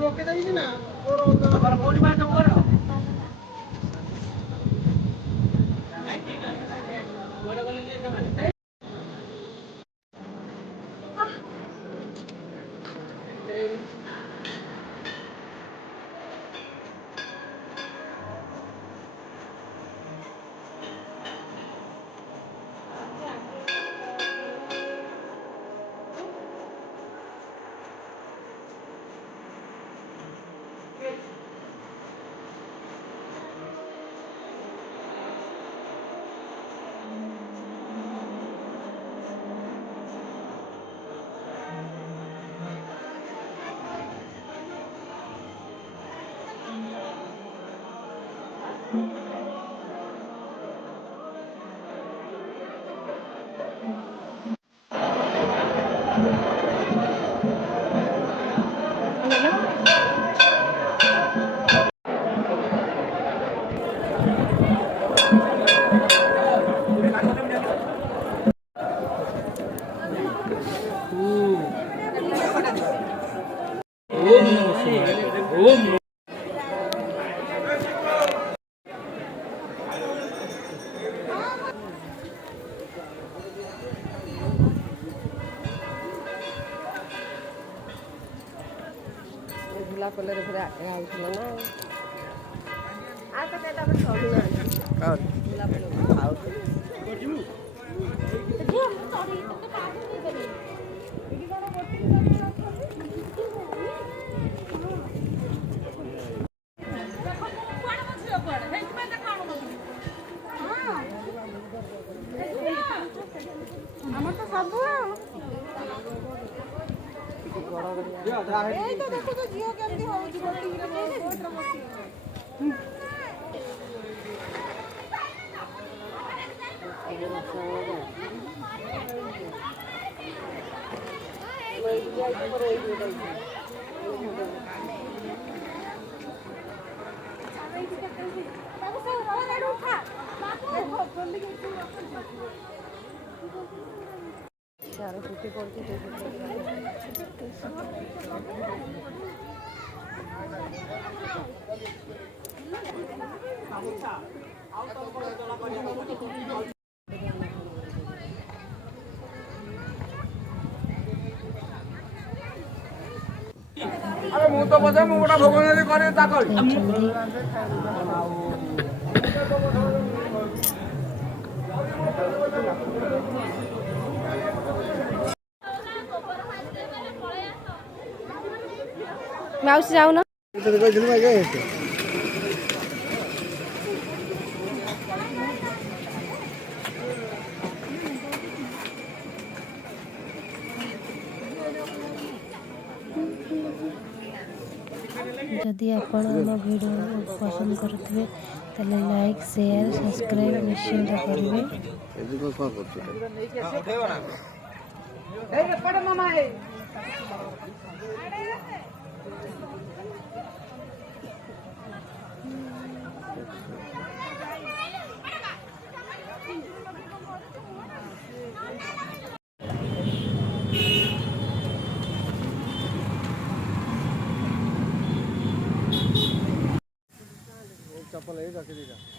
लोके जाइए ना झूला पल्ले पूरा आउथला ना आ तो केटा पर छोड़ ना कौन झूला पल्ले आउट करजिमु जो सॉरी तो पास नहीं करी एडी कोन बोटिंग हमर तो सब ए तो देखो तो जियो केमती होउची बोटिंग रे बोट रे बोटिंग चारों छुट्टी पड़ती है अरे मु तो बजा मु गोटा भगवान करे ताकल माउसी जाऊ ना जदि आपण आम वीडियो पसंद करुवे तेल लाइक शेयर सब्सक्राइब निश्चिंत करेंगे। चप्पल है